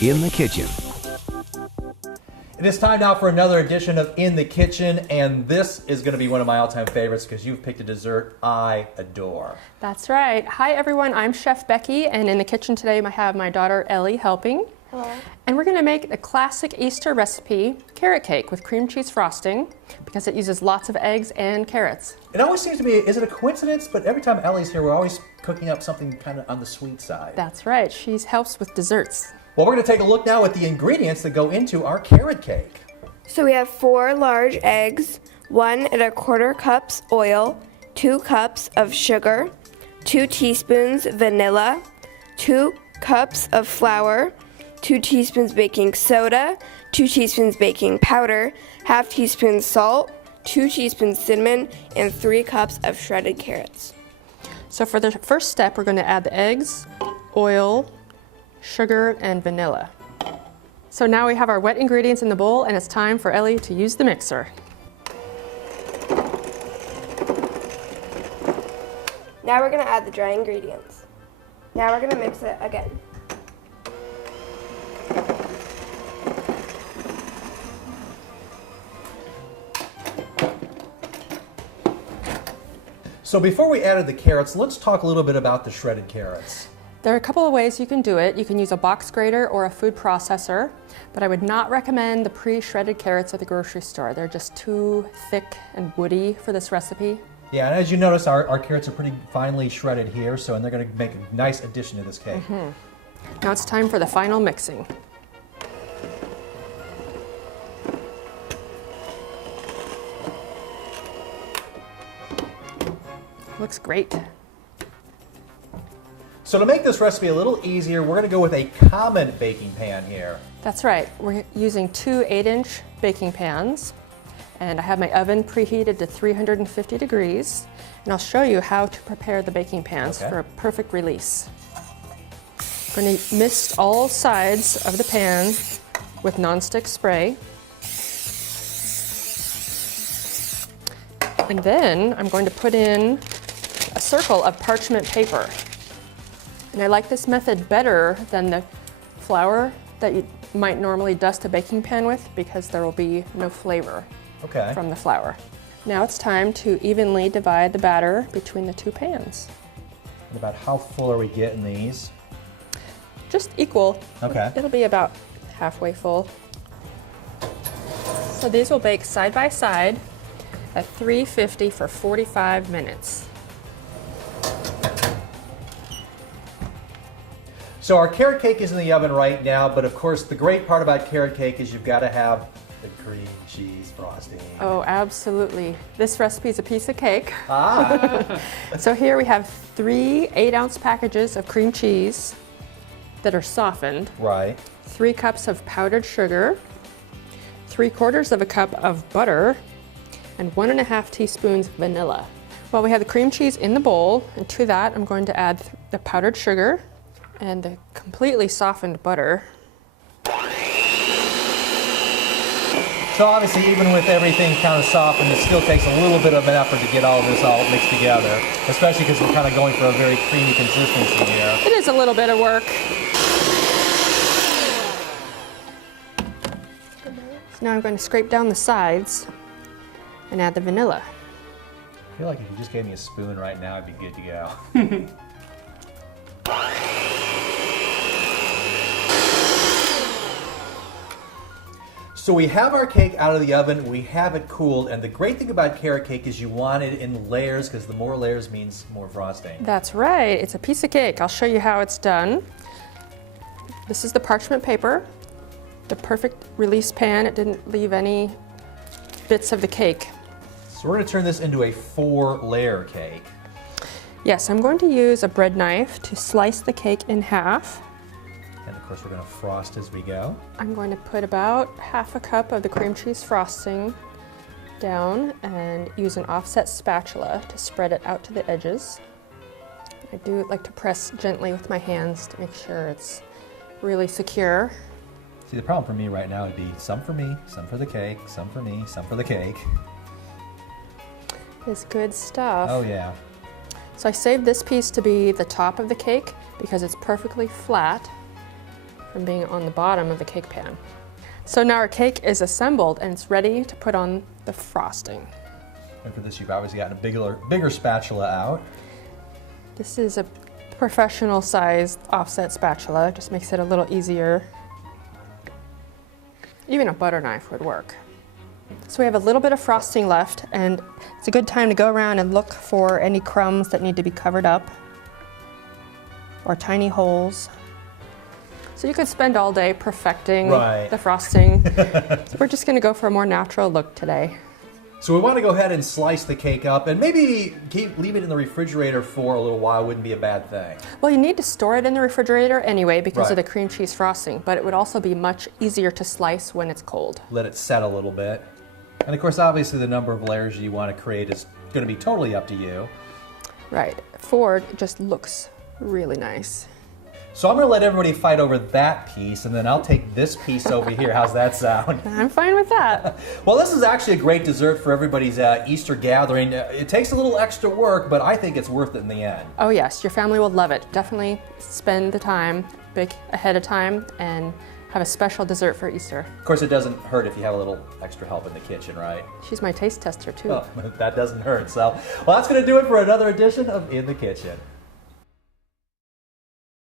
In the Kitchen. It is time now for another edition of In the Kitchen, and this is going to be one of my all-time favorites because you've picked a dessert I adore. That's right. Hi everyone, I'm Chef Becky, and in the kitchen today I have my daughter Ellie helping. Hello. And we're going to make the classic Easter recipe, carrot cake with cream cheese frosting, because it uses lots of eggs and carrots. It always seems to be, is it a coincidence? But every time Ellie's here, we're always cooking up something kind of on the sweet side. That's right, she helps with desserts. Well, we're going to take a look now at the ingredients that go into our carrot cake. So we have 4 large eggs, 1¼ cups oil, 2 cups of sugar, 2 teaspoons vanilla, 2 cups of flour, 2 teaspoons baking soda, 2 teaspoons baking powder, ½ teaspoon salt, 2 teaspoons cinnamon, and 3 cups of shredded carrots. So for the first step, we're going to add the eggs, oil, sugar, and vanilla. So now we have our wet ingredients in the bowl, and it's time for Ellie to use the mixer. Now we're going to add the dry ingredients. Now we're going to mix it again. So before we added the carrots, let's talk a little bit about the shredded carrots. There are a couple of ways you can do it. You can use a box grater or a food processor, but I would not recommend the pre-shredded carrots at the grocery store. They're just too thick and woody for this recipe. Yeah, and as you notice, our carrots are pretty finely shredded here, and they're going to make a nice addition to this cake. Now it's time for the final mixing. Looks great. So to make this recipe a little easier, we're going to go with a common baking pan here. That's right. We're using 2 8-inch baking pans, and I have my oven preheated to 350 degrees, and I'll show you how to prepare the baking pans for a perfect release. We're going to mist all sides of the pan with nonstick spray. And then I'm going to put in a circle of parchment paper. And I like this method better than the flour that you might normally dust a baking pan with, because there will be no flavor from the flour. Now it's time to evenly divide the batter between the 2 pans. And about how full are we getting these? Just equal. Okay. It'll be about halfway full. So these will bake side by side at 350 for 45 minutes. So our carrot cake is in the oven right now, but of course the great part about carrot cake is you've got to have the cream cheese frosting. Oh, absolutely. This recipe is a piece of cake. Ah! So here we have 3 8-ounce packages of cream cheese that are softened. Right. 3 cups of powdered sugar, 3/4 cup of butter, and 1½ teaspoons vanilla. Well, we have the cream cheese in the bowl, and to that I'm going to add the powdered sugar and the completely softened butter. So obviously, even with everything kind of softened, it still takes a little bit of an effort to get all this all mixed together, especially because we're kind of going for a very creamy consistency here. It is a little bit of work. So now I'm going to scrape down the sides and add the vanilla. I feel like if you just gave me a spoon right now, I'd be good to go. So we have our cake out of the oven, we have it cooled, and the great thing about carrot cake is you want it in layers, because the more layers means more frosting. That's right, it's a piece of cake. I'll show you how it's done. This is the parchment paper, the perfect release pan. It didn't leave any bits of the cake. So we're going to turn this into a 4-layer cake. Yes, I'm going to use a bread knife to slice the cake in half. And of course we're going to frost as we go. I'm going to put about ½ cup of the cream cheese frosting down and use an offset spatula to spread it out to the edges. I do like to press gently with my hands to make sure it's really secure. See, the problem for me right now would be some for me, some for the cake, some for me, some for the cake. It's good stuff. Oh yeah. So I saved this piece to be the top of the cake because it's perfectly flat. from being on the bottom of the cake pan. So now our cake is assembled and it's ready to put on the frosting. And for this, you've obviously gotten a bigger spatula out. This is a professional sized offset spatula, just makes it a little easier. Even a butter knife would work. So we have a little bit of frosting left, and it's a good time to go around and look for any crumbs that need to be covered up or tiny holes. So you could spend all day perfecting the frosting. So we're just gonna go for a more natural look today. So we want to go ahead and slice the cake up and maybe leave it in the refrigerator for a little while. Wouldn't be a bad thing. Well, you need to store it in the refrigerator anyway because of the cream cheese frosting, but it would also be much easier to slice when it's cold. Let it set a little bit. And of course, obviously the number of layers you want to create is going to be totally up to you. Right. 4 just looks really nice. So I'm going to let everybody fight over that piece, and then I'll take this piece over here. How's that sound? I'm fine with that. Well, this is actually a great dessert for everybody's Easter gathering. It takes a little extra work, but I think it's worth it in the end. Oh yes, your family will love it. Definitely spend the time, bake ahead of time, and have a special dessert for Easter. Of course, it doesn't hurt if you have a little extra help in the kitchen, right? She's my taste tester too. Oh, that doesn't hurt. So, well, that's going to do it for another edition of In the Kitchen.